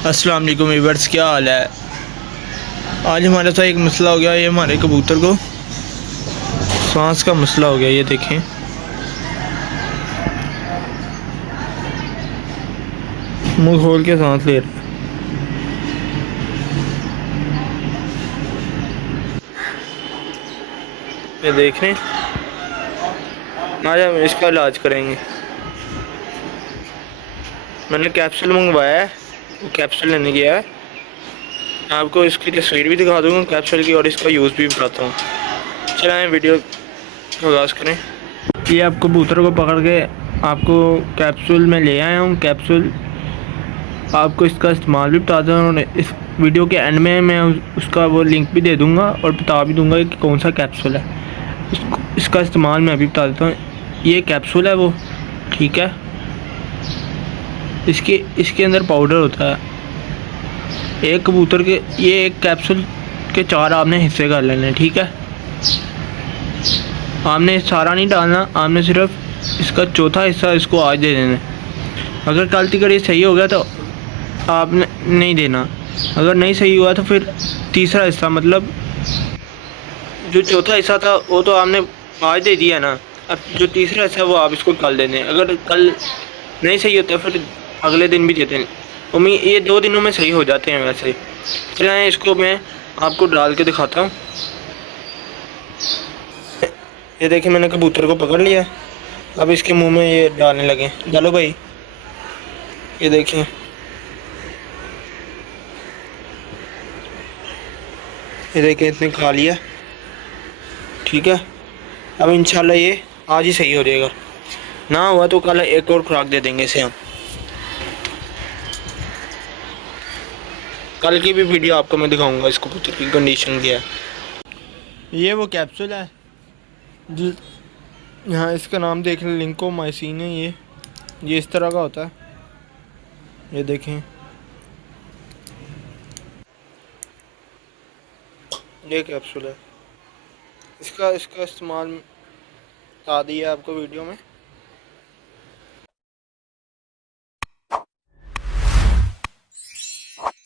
अस्सलाम वालेकुम वीवर्स, क्या हाल है। आज हमारे साथ एक मसला हो गया। ये हमारे कबूतर को सांस का मसला हो गया। ये देखें, मुंह खोल के सांस ले रहा है। ये देख रहे हैं। आज हम इसका इलाज करेंगे। मैंने कैप्सूल मंगवाया है, वो कैप्सूल लेने गया है। आपको इसकी तस्वीर भी दिखा दूँगा कैप्सूल की, और इसका यूज़ भी बताता हूँ। चलाएँ, वीडियो का आगाज़ करें। ये आप कबूतर को पकड़ के आपको कैप्सूल में ले आया हूँ। कैप्सूल आपको इसका इस्तेमाल भी बताता हूँ, और इस वीडियो के एंड में मैं उसका वो लिंक भी दे दूँगा और बता भी दूँगा कि कौन सा कैप्सूल है। इसका इस्तेमाल मैं अभी बता देता हूँ। ये कैप्सूल है वो, ठीक है। इसके अंदर पाउडर होता है। एक कबूतर के ये एक कैप्सूल के 4 आपने हिस्से कर लेने, ठीक है। आपने सारा नहीं डालना, आपने सिर्फ इसका चौथा हिस्सा इसको आज दे देना। अगर कल तक ये सही हो गया तो आपने नहीं देना। अगर नहीं सही हुआ तो फिर तीसरा हिस्सा, मतलब जो चौथा हिस्सा था वो तो आपने आज दे दिया ना। अब जो तीसरा हिस्सा वो आप इसको कल दे दें। अगर कल नहीं सही होता फिर अगले दिन भी देते हैं। उम्मीद ये 2 दिनों में सही हो जाते हैं वैसे। चलिए इसको मैं आपको डाल के दिखाता हूँ। ये देखिए, मैंने कबूतर को पकड़ लिया। अब इसके मुंह में ये डालने लगे। डालो भाई, ये देखिए। ये देखिए, इसने खा लिया, ठीक है। अब इंशाल्लाह ये आज ही सही हो जाएगा। ना हुआ तो कल एक और खुराक दे देंगे इसे हम। कल की भी वीडियो आपको मैं दिखाऊंगा इस कबूतर की कंडीशन क्या है। ये वो कैप्सूल है जो यहाँ इसका नाम देख लें, लिंकोमाइसिन है। ये इस तरह का होता है। ये देखें, ये कैप्सूल है। इसका इस्तेमाल बता दिया आपको वीडियो में।